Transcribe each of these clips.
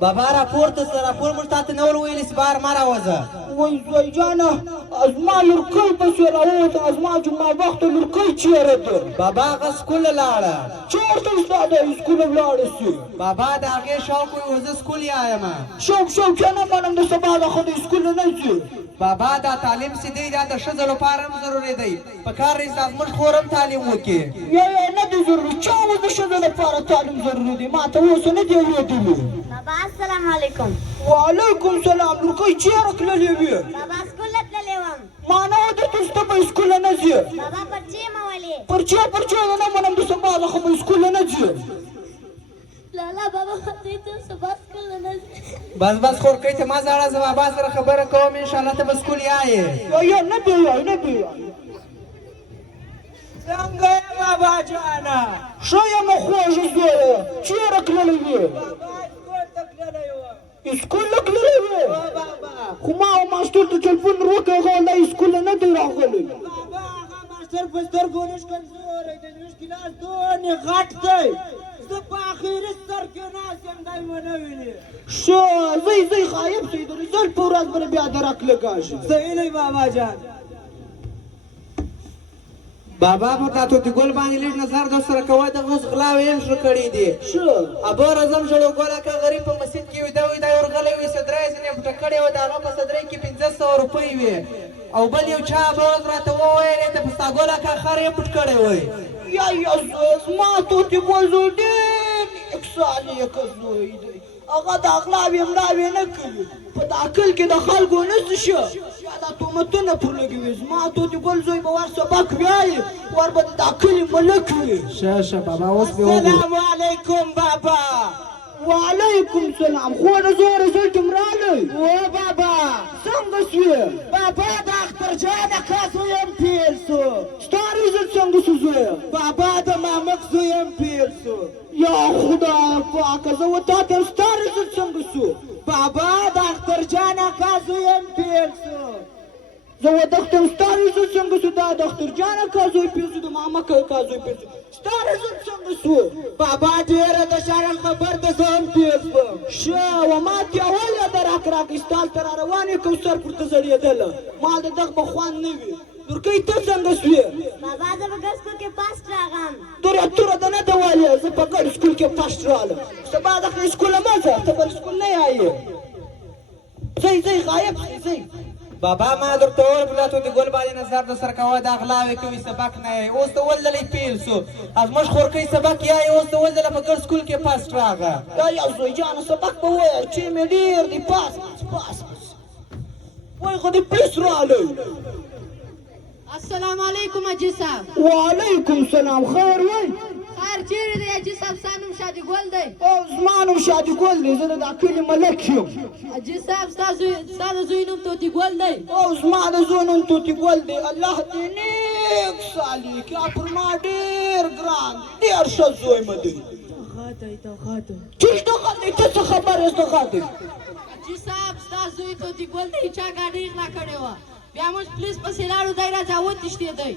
بابا راپور موږ تاته نه ور ویلې چې بهر مه راوځه. وای زوی جانه زما لورکۍ پسې راووته، زما جمعه وخته لورکۍ چېرې ده؟ بابا هغه سکول لاړه. چېرته ستا د سکول ولاړه سي؟ بابا د هغې شوق وي زه سکول یې آیمه. شوق یې نه منم، د سبا د خو د سکول نه ځي. بابا دا تعلیم چې دی دا د ښځو لپاره هم ضروري دی. په کار دی چې زموږ خور هم تعلیم وکړي. یا نه دی ضروري، چا اوس د ښځو لپاره تعلیم ضروري دی؟ ما ته اوس نه دی اورېدلي. بابا السلام علیکم. وعلیکم سلام. لورکۍ چېرې تللې وې؟ بابا سکول ته تللی وم. ما نه و درته چې ته به سکول نه ځې. بابا پرچې مه ولې. پرچې یې نه منم، د سبا د خو به سکول نه ځې. لالا بابا دوی ته سبا سکول نه ځي. بس خورکۍ ته مه ژاړه، زه بابا سره خبره کوم، انشاءالله ته به سکول یایې. یا نه دی څنګه یې بابا جانه؟ ښه یم خوږه زویه. چېرې تللی وې؟ سکول ته تللی وې؟ خو ما ماسټر ته تلیفون وکړ، هغه ویل سکول نه دی راغلی. بابا هغه ماسټر په سترګو نش کمزوری دی، زموږ کلاس دونې غټ دی، زه په اخري سر کې ناست یم، دی مو نه ویني. ښه ځئ غایب شئ، د رزلټ په ورځ به بیا درک لګاشي. صحیح دی بابا جان. بابا په تا توتي ګل باندې لږ نظر در سره کوه، دغه اوس غلاوې هم ښه کړي دي. ابه راځم ژړو ګله که غریب په مسجد کې وي دا ورغلی وي، صدرۍ یې ځینې پټه کړې وه، د هغه په صدرۍ کې 500 روپۍ وې، او بل یو چا به اوس راته وویلې ته په ستا ګله که خر یې پټ کړی وی. یا زما توتي ګل زوی ډېر نیک صالحه زوی دی، هغه د اغلاوې ملاوې نه کوي، په تعقل کې د خلکو نه شه یا دا تهمتونه پر لګوي. زما توتي ګل زوی به ور سبق وایي، ور به د کلي ملک وي. شه بابا اوس مې وګورو. السلام علیکم بابا. وعلیکم سلام. خو د زوی رزلټ م راغلی؟ و بابا څنګه شوې؟ بابا د اختر جانه کا زوی هم فیل سو. ستا رزلټ څنګه شو زویه؟ بابا د مامک زوی هم فیل سو. یا خدای پاکه، زه و تا ته ستا رزلټ څنګه شو؟ بابا د اختر جانه کا زوی هم فیل سو. زه و دختر ستا رزلټ څنګه شو؟ دا د اختر جانه کا زوی فیل سو، د مامک کا زوی فیل سو. ستا رزلټ څنګه شو؟ بابا ډېره د شرم خبر ده، زه هم فیل سوم. ښه و ما ته اول یې د راکړه سټال ته را روان یې کوثر پورته زړېدله، ما د دغه به خوند نه وي. لورکۍ ته څنګه شوې؟ بابا زه په ګډ سکول کې پاس راغم. توره ده نه ده والې، زه په ګډ سکول کې فسټ رالم. سبا د سکوله مه ځه، ته بل سکول نه یایې. ځئ غایب شئ. بابا ما درته وویل په دا توتي ګل باندې نظر در سره کوه، دا غلاوې کوي، سبق نه یایې. اوس ته ولدلی فیل سو، زموږ خورکۍ سبق یایې، اوس ته ولدله په ګډ سکول کې فسټ راغه. یا زوی جانه سبق به ووایه چې مې ډېر دی پاس. وای خو دې پیس راغلی. السلام علیکم حاجي صاحب. وعلیکم سلام. خیر وای؟ خیر چیرې دی حاجي صاحب؟ ستا نوم شادي ګل دی؟ او زما نوم شادي ګل دی، زه د دا کلي ملک یم. حاجي صاحب ستا د زوی نوم توتي ګل دی؟ او زما د زوی نوم توتي ګل دی. الله دې نیک صالح کړي، پر ما ډېر ګران دی، ډېر ښه زوی مې دی. چیش دغه دی؟ ته څه خبر یې دغه دی؟ حاجي صاحب ستا زوی توتي ګل دی، چا ګاډۍ غلا کړې وه، بیا موږ پولیس پسې لاړو، دی راځه وتښتېدی،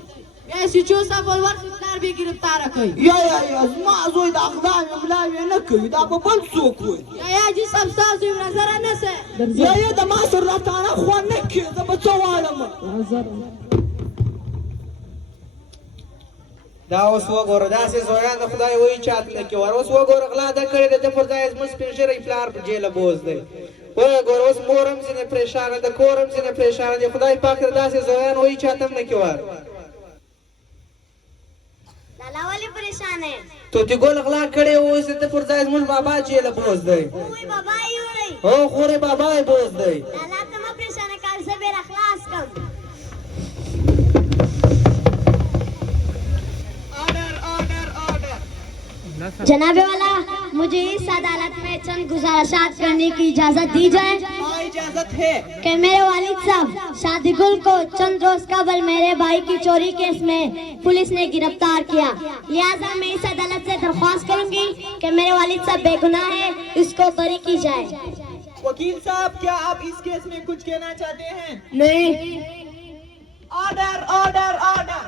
بیا SHO صاحب ولور پلار بې ګرفتاره کوي. یا زما زوی د اغلاوې ملاوې نه کوي، دا به بل څوک وي. یا حاجي صاحب ستا زوی راځه رانیسه. یا د ما سره راټانه خوند نه کړي، زه به څه وایم. دا اوس وګوره داسې زویان د خدای وایي چاته نه کوي. اوس وګوره غلا ده کړې ده، ده پر ځای زموږ سپین ږیری پلار په جیله بوز دی. وګوره اوس مور هم ځینې پریشانه ده، کور هم ځینې پریشانه دي. خدای پاک ته داسې زویان وایي چاته هم نه کوي. لالا ولې پریشان یې؟ توتي ګل غلا کړې اوس ده پر ځای زموږ بابا جیله بوز دی. وای بابا یې وړی. هو خورې بابا یې بوز دی. لالا ته مه پریشانه کوه، زه بېره خلاص کړم. जनाब वाला मुझे इस अदालत में चंद गुजारिशात करने की इजाजत दी जाए। इजाजत है कि मेरे वालिद साहब शादीगुल को चंद रोज कबल मेरे भाई की चोरी केस में पुलिस ने गिरफ्तार किया, लिहाजा मैं इस अदालत से दरख्वास्त करूंगी कि मेरे वालिद साहब बेगुनाह है, इसको बरी की जाए। वकील साहब क्या आप इस केस में कुछ कहना चाहते हैं? नहीं। Order order order.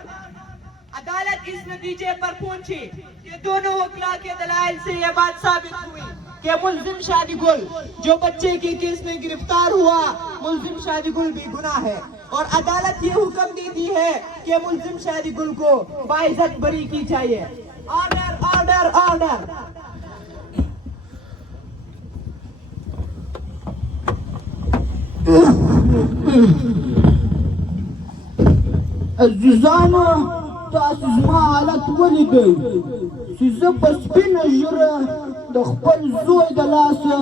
अदालत इस नतीजे पर पहुंची कि दोनों वकला के दलाइल से यह बात साबित हुई कि मुलजिम शादीगुल जो बच्चे के केस में गिरफ्तार हुआ, मुलजिम शादीगुल बेगुनाह है और अदालत ये हुक्म देती है कि मुलजिम शादीगुल को बाइज्जत बरी की चाहिए। Order order order. عزیزانو تاسو زما حالت ولیدئ چې زه په سپینه ژیره د خپل زوی د لاسه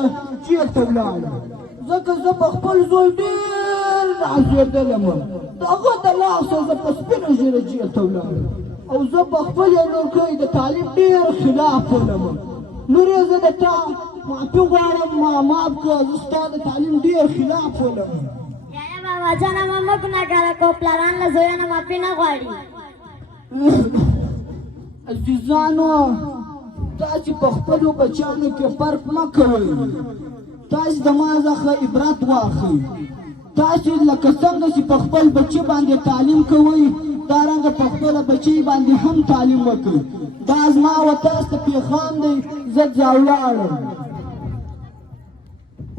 چېرته ولاړم ځکه زه په خپل زوی ډېر نازېدلم د هغه د لاسه زه په سپینه ژیره چېرته ولاړم او زه په خپلې لورکۍ د تعلیم ډېر خلاف ولم لورې زه د تا معافي غواړم ما معاف کړه زه ستا د تعلیم ډېر خلاف ولم याया बाबा जाना मम्मा गुनाहगार को प्लारान ला जोया ना माफी ना غواړي عزیزانو تاسې په خپلو بچیانو کې فرق مه کوئ تاسې د ما څخه عبرت واخلئ تاسې لکه څنګه چې په خپل بچي باندې تعلیم کوئ دارنګه په خپله بچی باندې هم تعلیم وکړئ دا زما و تاسو ته پیغام دی زه ځه ولاړم